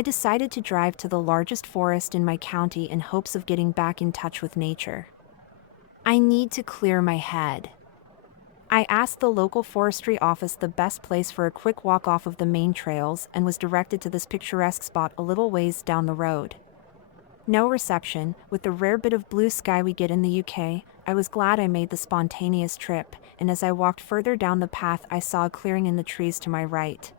I decided to drive to the largest forest in my county in hopes of getting back in touch with nature. I need to clear my head. I asked the local forestry office the best place for a quick walk off of the main trails and was directed to this picturesque spot a little ways down the road. No reception, with the rare bit of blue sky we get in the UK, I was glad I made the spontaneous trip, and as I walked further down the path I saw a clearing in the trees to my right.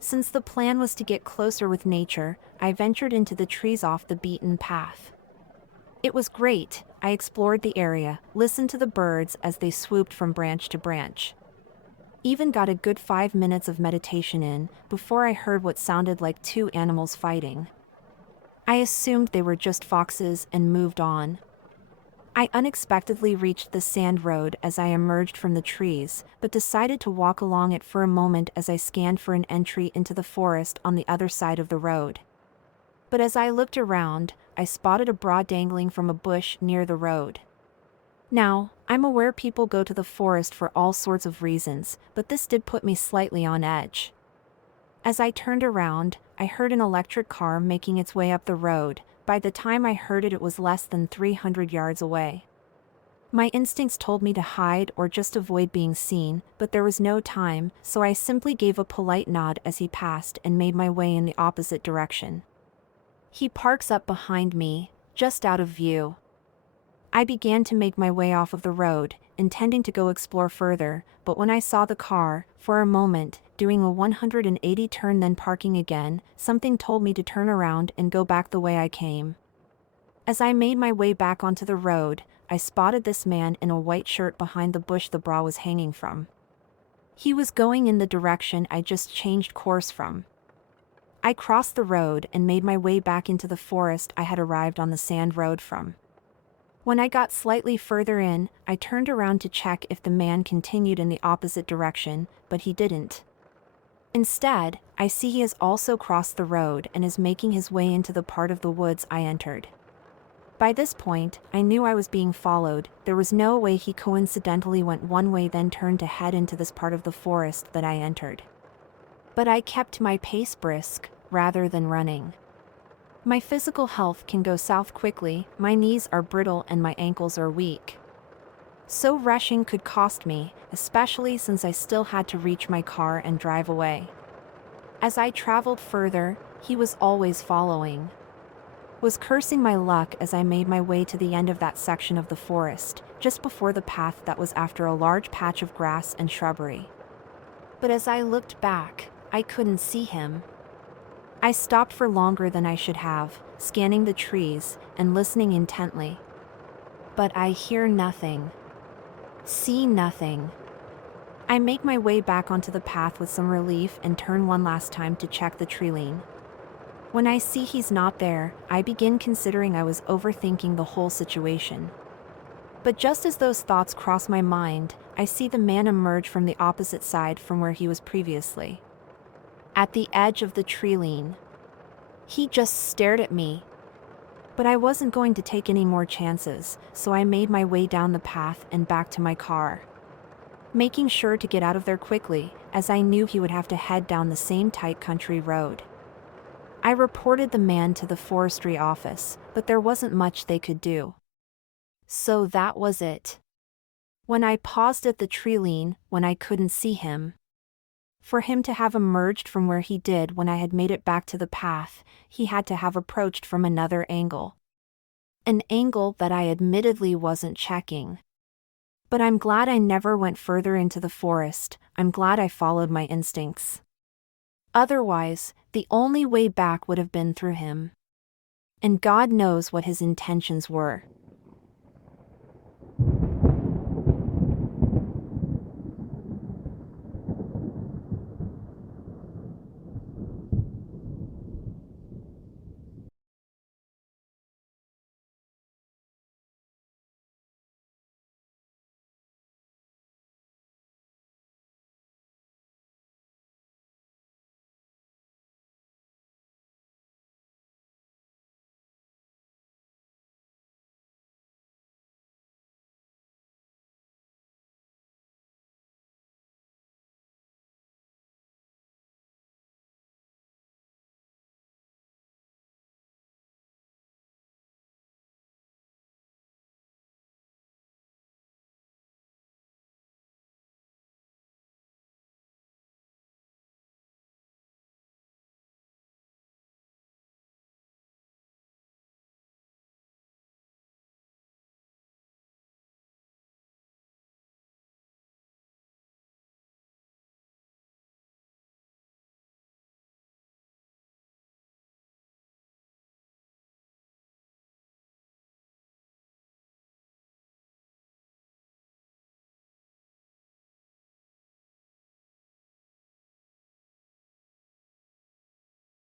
Since the plan was to get closer with nature, I ventured into the trees off the beaten path. It was great. I explored the area, listened to the birds as they swooped from branch to branch. Even got a good 5 minutes of meditation in before I heard what sounded like two animals fighting. I assumed they were just foxes and moved on. I unexpectedly reached the sand road as I emerged from the trees, but decided to walk along it for a moment as I scanned for an entry into the forest on the other side of the road. But as I looked around, I spotted a bra dangling from a bush near the road. Now, I'm aware people go to the forest for all sorts of reasons, but this did put me slightly on edge. As I turned around, I heard an electric car making its way up the road. By the time I heard it, it was less than 300 yards away. My instincts told me to hide or just avoid being seen, but there was no time, so I simply gave a polite nod as he passed and made my way in the opposite direction. He parks up behind me, just out of view. I began to make my way off of the road, intending to go explore further, but when I saw the car, for a moment, doing a 180 turn then parking again, something told me to turn around and go back the way I came. As I made my way back onto the road, I spotted this man in a white shirt behind the bush the bra was hanging from. He was going in the direction I just changed course from. I crossed the road and made my way back into the forest I had arrived on the sand road from. When I got slightly further in, I turned around to check if the man continued in the opposite direction, but he didn't. Instead, I see he has also crossed the road and is making his way into the part of the woods I entered. By this point, I knew I was being followed. There was no way he coincidentally went one way then turned to head into this part of the forest that I entered. But I kept my pace brisk, rather than running. My physical health can go south quickly, my knees are brittle and my ankles are weak. So rushing could cost me, especially since I still had to reach my car and drive away. As I traveled further, he was always following. Was cursing my luck as I made my way to the end of that section of the forest, just before the path that was after a large patch of grass and shrubbery. But as I looked back, I couldn't see him. I stopped for longer than I should have, scanning the trees and listening intently. But I hear nothing. See nothing. I make my way back onto the path with some relief and turn one last time to check the tree line. When I see he's not there, I begin considering I was overthinking the whole situation. But just as those thoughts cross my mind, I see the man emerge from the opposite side from where he was previously. At the edge of the tree line. He just stared at me. But I wasn't going to take any more chances, so I made my way down the path and back to my car. Making sure to get out of there quickly, as I knew he would have to head down the same tight country road. I reported the man to the forestry office, but there wasn't much they could do. So that was it. When I paused at the tree line, when I couldn't see him. For him to have emerged from where he did when I had made it back to the path, he had to have approached from another angle. An angle that I admittedly wasn't checking. But I'm glad I never went further into the forest. I'm glad I followed my instincts. Otherwise, the only way back would have been through him. And God knows what his intentions were.